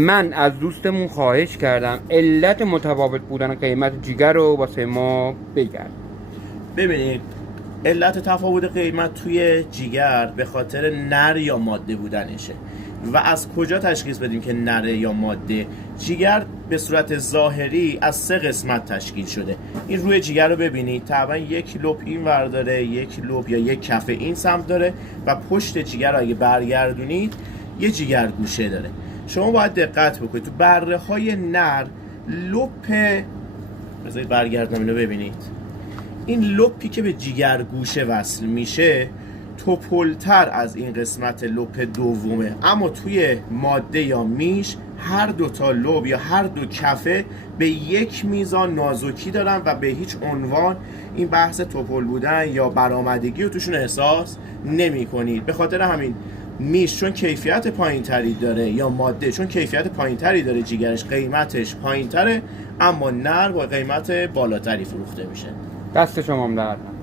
من از دوستمون خواهش کردم علت متفاوت بودن قیمت جیگر رو واسه ما بگن. ببینید، علت تفاوت قیمت توی جیگر به خاطر نر یا ماده بودنشه. و از کجا تشخیص بدیم که نره یا ماده؟ جیگر به صورت ظاهری از 3 قسمت تشکیل شده. این روی جیگر رو ببینید، تقریبا یک لوب این ور داره، یک لوب یا یک کف این سمت داره و پشت جیگر رو اگه برگردونید یه جیگر گوشه داره. شما باید دقت بکنید تو بره های نر لوپ، بذارید برگردم اینو ببینید، این لوپی که به جیگر گوشه وصل میشه توپلتر از این قسمت لوپ دومه، اما توی ماده یا میش هر دوتا لوب یا هر دو کفه به یک میزان نازکی دارن و به هیچ عنوان این بحث توپل بودن یا برآمدگی رو توشون احساس نمی کنید. به خاطر همین میش چون کیفیت پایین تری داره یا ماده چون کیفیت پایین تری داره جیگرش قیمتش پایین تره، اما نر با قیمت بالاتری فروخته میشه. دست شما هم درد نکنه.